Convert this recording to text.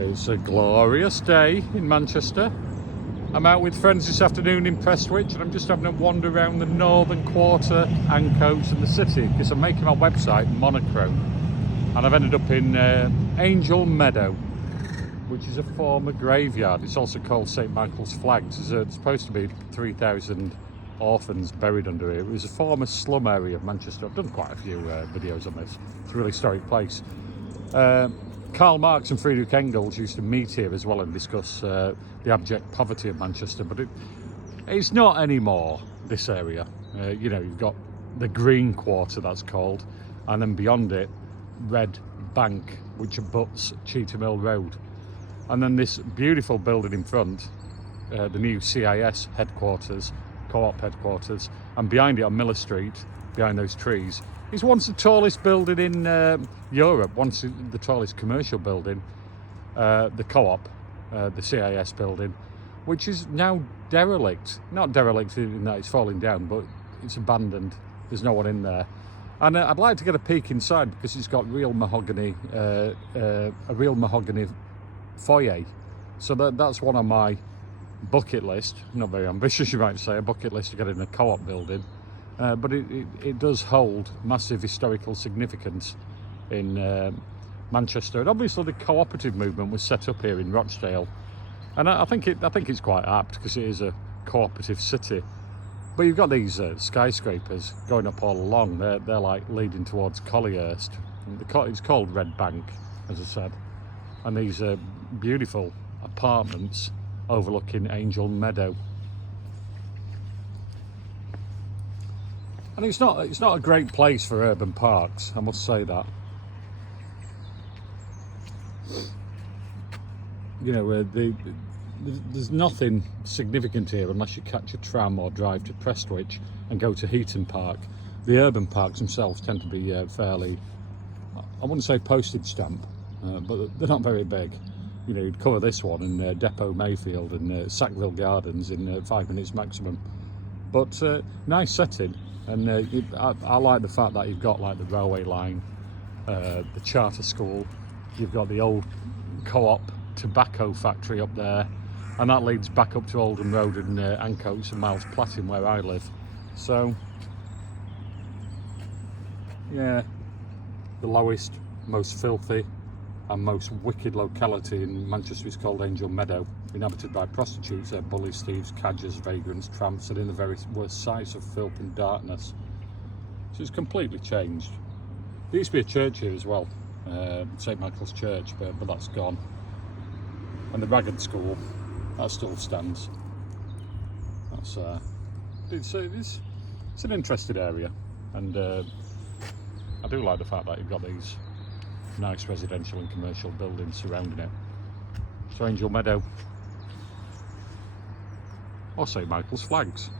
It's a glorious day in Manchester. I'm out with friends this afternoon in Prestwich, and I'm just having a wander around the northern quarter, Ancoats and the city, because I'm making my website monochrome. And I've ended up in Angel Meadow, which is a former graveyard. It's also called St Michael's Flags. There's supposed to be 3,000 orphans buried under here. It was a former slum area of Manchester. I've done quite a few videos on this. It's a really historic place. Karl Marx and Friedrich Engels used to meet here as well and discuss the abject poverty of Manchester, but it's not anymore, this area. You know, you've got the Green Quarter, that's called, and then beyond it, Red Bank, which abuts Cheetham Hill Road. And then this beautiful building in front, the new CIS headquarters, Co-op headquarters, and behind it on Miller Street, behind those trees, is once the tallest building in Europe, once the tallest commercial building, the Co-op, the CIS building, which is now derelict. Not derelict in that it's falling down, but it's abandoned. There's no one in there. And I'd like to get a peek inside because it's got real mahogany, a real mahogany foyer. So that's one on my bucket list. Not very ambitious, you might say, a bucket list to get in a Co-op building. But it does hold massive historical significance in Manchester. And obviously the cooperative movement was set up here in Rochdale. And I think it's quite apt because it is a cooperative city. But you've got these skyscrapers going up all along. They're like leading towards Collyhurst. It's called Red Bank, as I said. And these are beautiful apartments overlooking Angel Meadow. And it's not a great place for urban parks, I must say that. You know, there's nothing significant here unless you catch a tram or drive to Prestwich and go to Heaton Park. The urban parks themselves tend to be fairly, I wouldn't say postage stamp, but they're not very big. You know, you'd cover this one in Depot Mayfield and Sackville Gardens in 5 minutes maximum. But nice setting, and I like the fact that you've got like the railway line, the charter school, you've got the old Co-op tobacco factory up there, and that leads back up to Oldham Road and Ancoats and Miles Platting where I live. So yeah, the lowest, most filthy and most wicked locality in Manchester is called Angel Meadow, inhabited by prostitutes, bullies, thieves, cadgers, vagrants, tramps, and in the very worst sights of filth and darkness. So it's completely changed. There used to be a church here as well, St Michael's Church, but that's gone. And the Ragged School, that still stands. That's it's an interesting area, and I do like the fact that you've got these nice residential and commercial buildings surrounding it. So Angel Meadow, or St Michael's Flags.